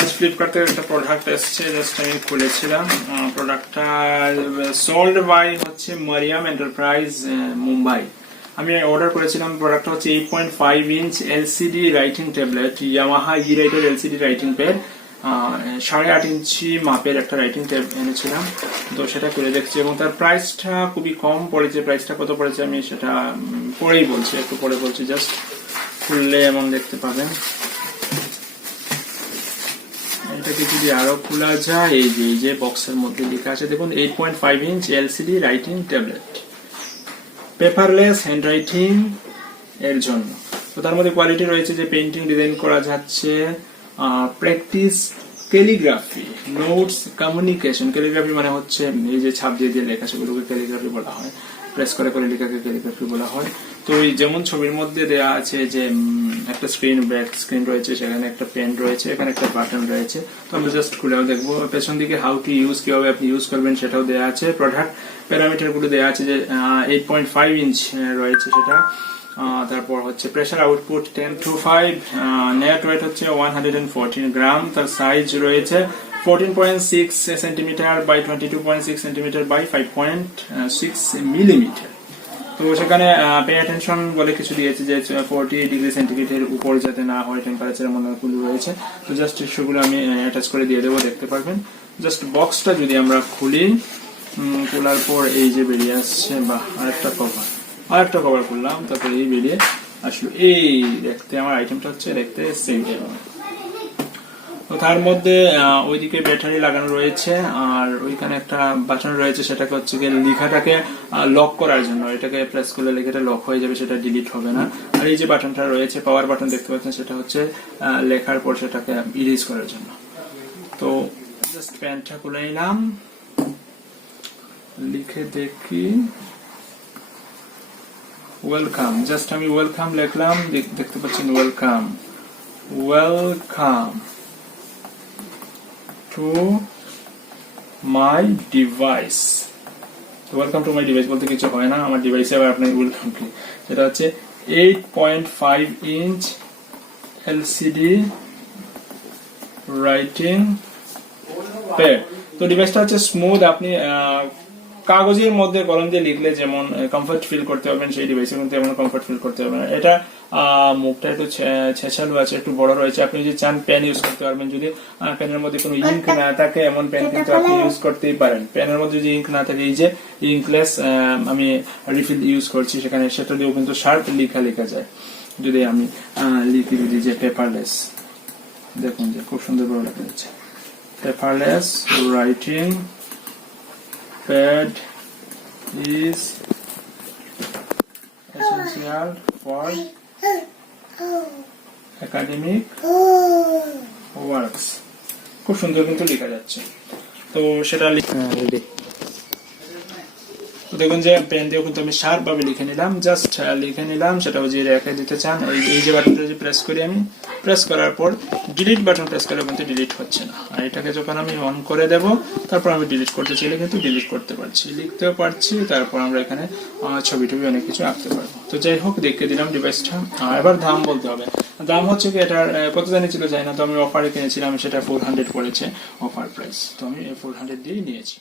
আজ ফ্লিপকার্ট থেকে একটা প্রোডাক্ট এসেছে, জাস্ট আমি খুলেছিলাম। প্রোডাক্টটা সোল্ড বাই হচ্ছে মারিয়াম এন্টারপ্রাইজ মুম্বাই। আমি অর্ডার করেছিলাম। প্রোডাক্টটা হচ্ছে 8.5 inch LCD writing tablet, Yamaha e writer LCD writing pad. 8.5 inch মাপের একটা রাইটিং ট্যাব এনেছিলাম, তো সেটা করে দেখছি এবং তার প্রাইসটা খুবই কম পড়েছে। প্রাইসটা কত পড়েছে আমি সেটা পরেই বলছি, একটু পরে বলছি। জাস্ট খুললে এমন দেখতে পাবেন। এটাকে যদি আরো খোলা যায়, এই যে বক্সের মধ্যে লেখা আছে দেখুন 8.5 inch LCD writing tablet, paperless handwriting এর জন্য। তো তার মধ্যে কোয়ালিটি রয়েছে যে পেইন্টিং ডিজাইন করা যাচ্ছে, practice calligraphy, notes, communication. Calligraphy মানে হচ্ছে এই যে ছাপ দিয়ে লেখা, সেগুলোকে ক্যালিগ্রাফি বলা হয়। প্রেস করে করে লেখাকে ক্যালিগ্রাফি বলা হয়। তো এই যেমন ছবির মধ্যে দেয়া আছে যে একটা স্ক্রিন, ব্যাক স্ক্রিন রয়েছে, সেখানে একটা পেন রয়েছে, এখানে একটা বাটন রয়েছে। তো আমরা জাস্ট খুলেও দেখবো। পেছন দিকে হাউ টু ইউজ, কিভাবে আপনি ইউজ করবেন সেটাও দেয়া আছে। প্রোডাক্ট প্যারামিটার গুলো দেয়া আছে যে 8.5 ইঞ্চ রয়েছে সেটা। তারপর হচ্ছে pressure output 10 to 5, net weight হচ্ছে 114 গ্রাম। তার সাইজ রয়েছে 14.6 centimetre by 22.6 centimetre by 5.6 millimetre. তো সেখানে পে অ্যাটেনশন বলে কিছু দিয়েছে যে 40 ডিগ্রি সেন্টিগ্রেডের উপর যাতে না হয়, টেম্পারেচারের মধ্যে রয়েছে। তো জাস্ট সেগুলো আমি অ্যাটাচ করে দিয়ে দেবো, দেখতে পারবেন। জাস্ট বক্সটা যদি আমরা খুলি, খোলার পর এই যে বেরিয়ে আসছে, বা আরেকটা কভার করলাম, তারপরে এই বেরিয়ে আসলো। এই দেখতে আমার আইটেমটা হচ্ছে দেখতে সেম। তো তার মধ্যে ওইদিকে ব্যাটারি লাগানো রয়েছে, আর ওইখানে একটা বাটন রয়েছে, সেটাকে হচ্ছে লেখাটাকে লক করার জন্য। এটাকে প্রেস করলে লেখাটা লক হয়ে যাবে, সেটা ডিলিট হবে না। আর এই যে বাটনটা রয়েছে, পাওয়ার বাটন দেখতে পাচ্ছেন, সেটা হচ্ছে লেখার পর সেটাকে ইরেজ করার জন্য। তো জাস্ট প্যানটা খুলে নিলাম, লিখে দেখি ওয়েলকাম। জাস্ট আমি ওয়েলকাম লিখলাম, দেখতে পাচ্ছেন welcome to my device। Welcome to my device বলতে কিছু হয় না, আমার ডিভাইসে আবার আপনার ওয়েলকাম কি, সেটা হচ্ছে 8.5 ইঞ্চ এলসিডি রাইটিং প্যাড। তো ডিভাইসটা হচ্ছে স্মুথ। আপনি কাগজের মধ্যে কলম দিয়ে লিখলে যেমন কমফর্ট ফিল করতে পারবেন, সেই ডিভাইসের মধ্যে এমন কমফর্ট ফিল করতে পারবেন। এটা মুখটা একটু ছেঁচালো আছে, একটু বড় রয়েছে। আপনি যদি চান পেন ইউজ করতে পারবেন। যদি পেনের মধ্যে কোনো ইঙ্ক না থাকে, এমন পেন কিন্তু আপনি ইউজ করতেই পারেন। পেনের মধ্যে যদি ইঙ্ক না থাকে, এই যে ইঙ্কলেস আমি রিফিল ইউজ করছি, সেখানে সেটা দিয়েও কিন্তু শার্প লেখা যায়। যদি আমি লিখি দিই যে পেপারলেস, দেখুন যে খুব সুন্দর বড় লেখা যাচ্ছে, paperless writing pad is essential for academic works। খুব সুন্দর কিন্তু লেখা যাচ্ছে। তো সেটা দেখুন যে পেন দিয়ে কিন্তু আমি শার্প ভাবে লিখে নিলাম, জাস্ট লিখে নিলাম। সেটাও যে রেখে দিতে চান, এই যে বাটনটা যে প্রেস করি, আমি প্রেস করার পর ডিলিট বাটন প্রেস করলে কিন্তু ডিলিট হচ্ছে না। আর এটাকে যখন আমি অন করে দেব, তারপর আমি ডিলিট করতে চাইলে কিন্তু ডিলিট করতে পারছি, লিখতেও পারছি। তারপর আমরা এখানে ছবি টবি অনেক কিছু আঁকতে পারবো। তো যাই হোক, দেখে দিলাম ডিভাইসটা। এবার দাম বলতে হবে। দাম হচ্ছে কি, এটার কত জানি ছিল জানি না, তো আমি অফারে কিনেছিলাম, সেটা 400 পড়েছে অফার প্রাইস। তো আমি 400 দিয়েই নিয়েছি।